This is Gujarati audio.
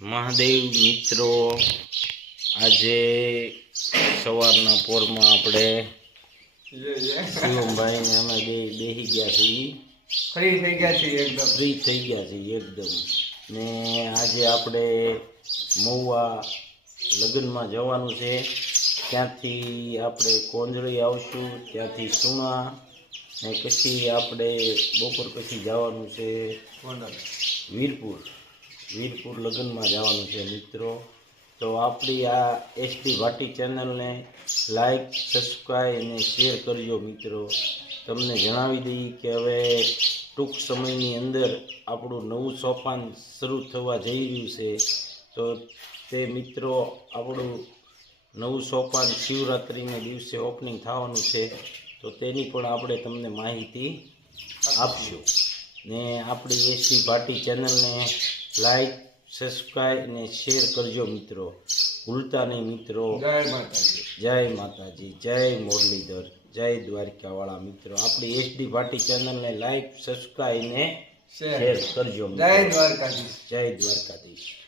મહાદેવ મિત્રો આજે સવારના પોરમાં આપણે શિવમભાઈને અમે બે બેસી ગયા છીએ. ફ્રી થઈ ગયા છે એકદમ. ફ્રી થઈ ગયા છીએ એકદમ. ને આજે આપણે મહુવા લગ્નમાં જવાનું છે. ત્યાંથી આપણે કોંજળી આવશું ત્યાંથી સુણા ને પછી આપણે બપોર પછી જવાનું છે વીરપુર. વીરપુર લગ્નમાં જવાનું છે, મિત્રો. તો આપણી આ એસટી ભાટી ચેનલને લાઈક, સબસ્ક્રાઈબ અને શેર કરજો, મિત્રો. તમને જણાવી દઈએ કે હવે ટૂંક સમયની અંદર આપણું નવું સોપાન શરૂ થવા જઈ રહ્યું છે. તો તે, મિત્રો, આપણું નવું સોપાન શિવરાત્રિના દિવસે ઓપનિંગ થવાનું છે. તો તેની પણ આપણે તમને માહિતી આપશું. ને આપણી એસી ભાટી ચેનલને લાઈક સબસ્ક્રાઈબ અને શેર કરજો મિત્રો. ભૂલતા નહીં મિત્રો. જય માતાજી. જય માતાજી. જય મુરલીધર. જય દ્વારકાવાળા મિત્રો. આપણી એસડી ભાટી ચેનલને લાઈક સબસ્ક્રાઈબ ને શેર કરજો જય દ્વારકાધીશ. જય દ્વારકાધીશ.